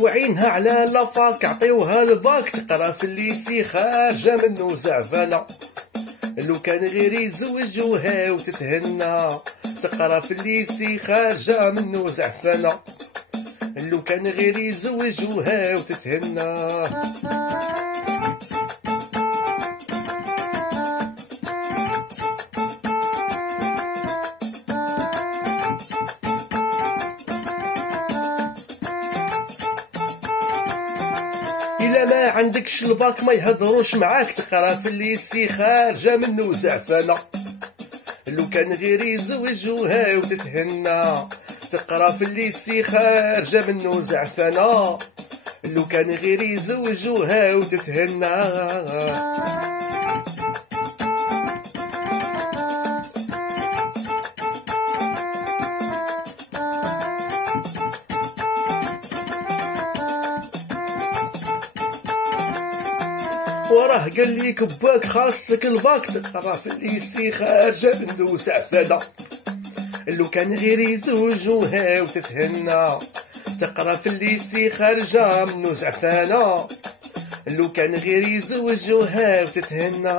وعينها على لافاك عطيوها الباك تقرا في الليسي خارجه منو زعفانه. لو كان غير يزوجوها وتتهنى تقرا في الليسي خارجه منو زعفانه. لو كان غير يزوجوها وتتهنى. إلا ما عندكش الباك ما يهضروش معاك تقرا في الليسي خارجه منو زعفانه. لو كان غير يزوجوها وتتهنى تقرا في الليسي خارجه منو زعفانه. لو كان غير يزوجوها وتتهنى. وراه قال ليك باك خاصك الباك تقرا في الليسي خارجه منو زعفانه. لو كان غير يزوجوها وتتهنى تقرا في الليسي خارجه منو زعفانه. لو كان غير يزوجوها وتتهنى.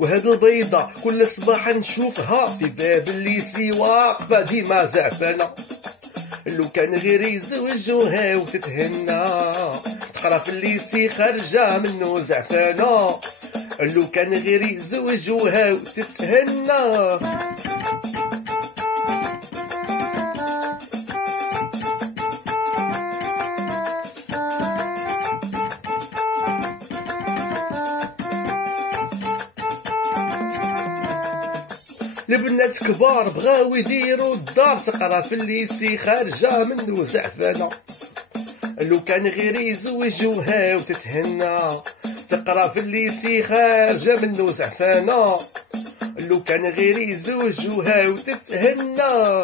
وهاد البيضة كل صباح نشوفها في باب الليسي واقفة ديما زعفانة. لو كان غير يزوجوها وتتهنى تقرا في الليسي خارجة منو زعفانة. لو كان غير يزوجوها وتتهنى. البنات كبار بغاو يديروا الدار تقرا في الليسي خارجه منو زعفانه. لو كان غير يزوجوها وتتهنى تقرا في الليسي خارجه منو زعفانه. لو كان غير يزوجوها وتتهنى.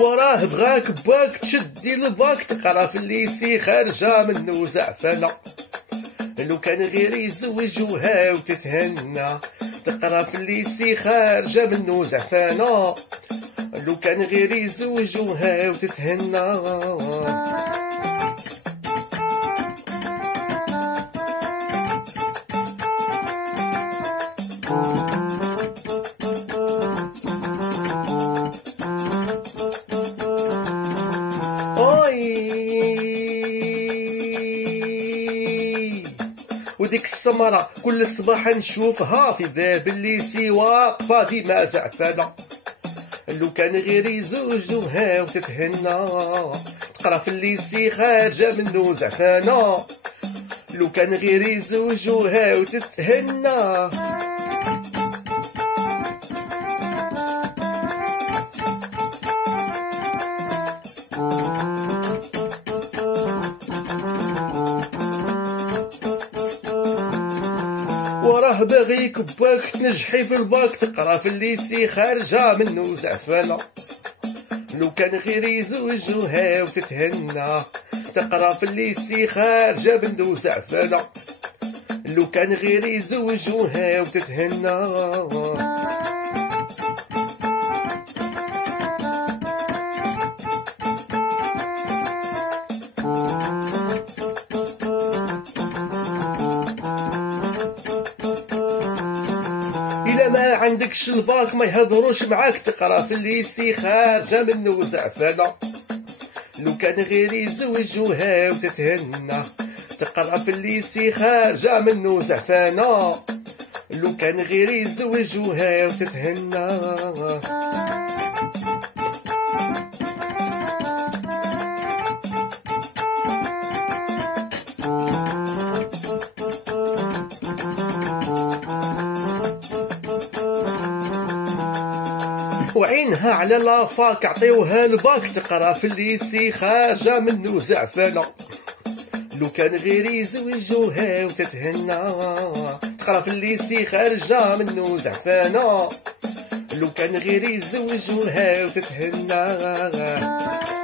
وراه بغاك باك تشدي الباك تقرا في الليسي خارجه منو زعفانه. لو كان غير يزوجوها وتتهنى تقرا في الليسي خارجه منو زعفانه. لو كان غير يزوجوها وتتهنى. وديك السمرة كل صباح نشوفها في باب الليسي واقفة ديما زعفانة. لو كان غير يزوجوها وتتهنى تقرا في الليسي خارجة منو زعفانة. لو كان غير يزوجوها وتتهنى. وراه باغيك باك تنجحي في الباك تقرا في الليسي خارجه منو زعفانه. لو كان غير يزوجوها وتتهنى تقرا في الليسي خارجه منو زعفانه. لو كان غير يزوجوها وتتهنى. ما عندكش الباك ما يهضروش معاك تقرا في الليسي خارجه منو زعفانه. لو كان غير يزوجوها وتتهنى تقرا في الليسي خارجه منو زعفانه. لو كان غير يزوجوها وتتهنى. وعينها على لافاك عطيوها الباك تقرا في الليسي خارجه منو زعفانه. لو كان غير يزوجوها وتتهنى تقرا في الليسي خارجه منو زعفانه. لو كان غير يزوجوها وتتهنى.